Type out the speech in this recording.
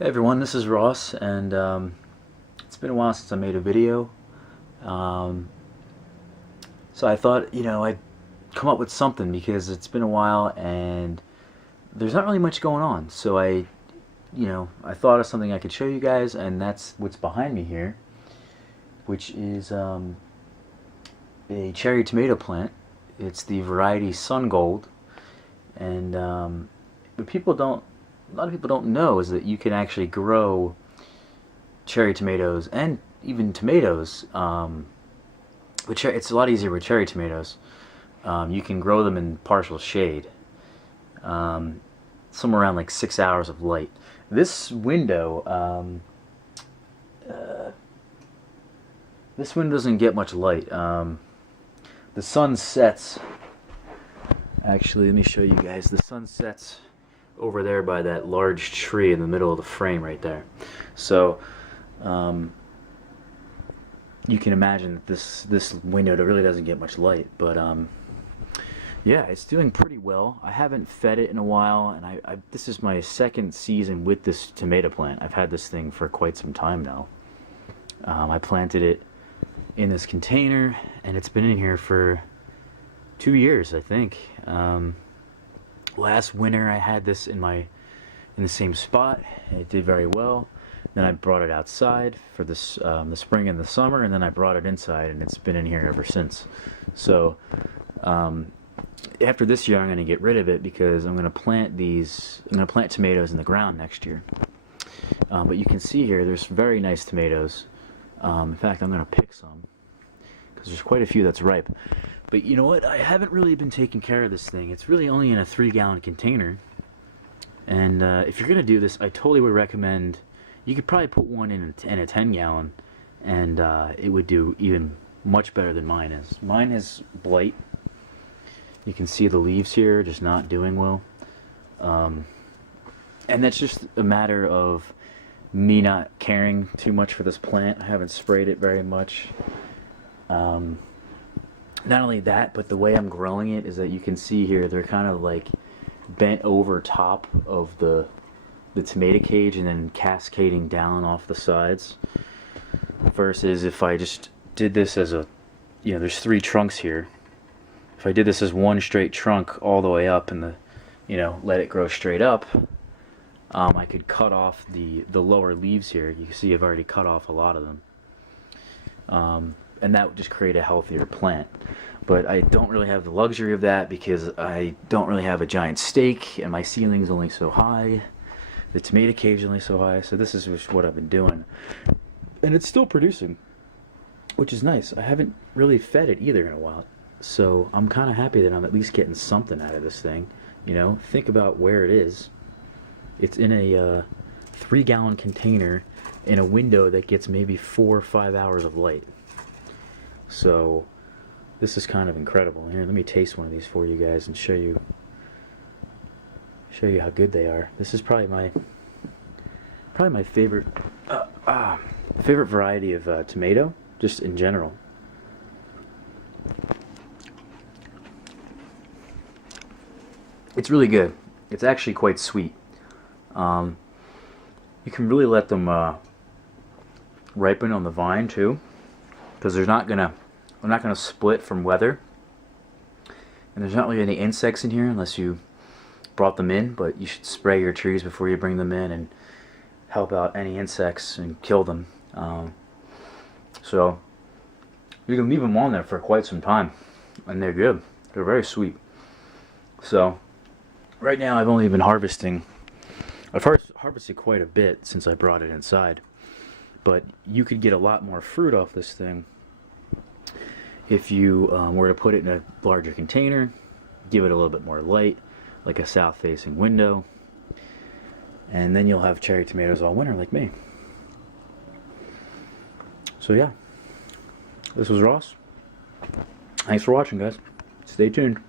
Hey everyone, this is Ross, and it's been a while since I made a video. Um, so I thought, I'd come up with something because it's been a while and there's not really much going on. So I thought of something I could show you guys, and that's what's behind me here, which is a cherry tomato plant. It's the variety Sun Gold, and but a lot of people don't know is that you can actually grow cherry tomatoes and even tomatoes. But it's a lot easier with cherry tomatoes. You can grow them in partial shade, somewhere around like 6 hours of light. This window doesn't get much light. The sun sets. Actually, let me show you guys. The sun sets over there by that large tree in the middle of the frame right there. So you can imagine that this window really doesn't get much light, but yeah, it's doing pretty well. I haven't fed it in a while, and this is my second season with this tomato plant. I've had this thing for quite some time now. I planted it in this container, and it's been in here for 2 years, I think. Last winter I had this in the same spot. It did very well. Then I brought it outside for this the spring and the summer, and then I brought it inside, and it's been in here ever since. So after this year, I'm going to get rid of it because I'm going to plant tomatoes in the ground next year. But you can see here, there's very nice tomatoes. In fact, I'm going to pick some because there's quite a few that's ripe. But you know what? I haven't really been taking care of this thing. It's really only in a 3-gallon container. And if you're going to do this, I totally would recommend, you could probably put one in a 10-gallon, and it would do even much better than mine is. Mine is blight. You can see the leaves here just not doing well. And that's just a matter of me not caring too much for this plant. I haven't sprayed it very much. Not only that, but the way I'm growing it is that you can see here, they're kind of like bent over top of the tomato cage and then cascading down off the sides. Versus if I just did this as there's 3 trunks here. If I did this as one straight trunk all the way up and let it grow straight up, I could cut off the lower leaves here. You can see I've already cut off a lot of them. And that would just create a healthier plant. But I don't really have the luxury of that because I don't really have a giant stake, and my ceiling's only so high. The tomato cage is only so high, so this is just what I've been doing. And it's still producing, which is nice. I haven't really fed it either in a while. So I'm kind of happy that I'm at least getting something out of this thing. Think about where it is. It's in a 3-gallon container in a window that gets maybe 4 or 5 hours of light. So this is kind of incredible. Here, let me taste one of these for you guys and show you how good they are. This is probably my favorite variety of tomato, just in general. It's really good. It's actually quite sweet. You can really let them ripen on the vine too, because they're not gonna split from weather, and there's not really any insects in here unless you brought them in. But you should spray your trees before you bring them in and help out any insects and kill them. So you can leave them on there for quite some time, and they're good. They're very sweet. So right now I've only been harvesting. I've harvested quite a bit since I brought it inside, but you could get a lot more fruit off this thing if you were to put it in a larger container, give it a little bit more light, like a south-facing window, and then you'll have cherry tomatoes all winter like me. So yeah, this was Ross. Thanks for watching, guys. Stay tuned.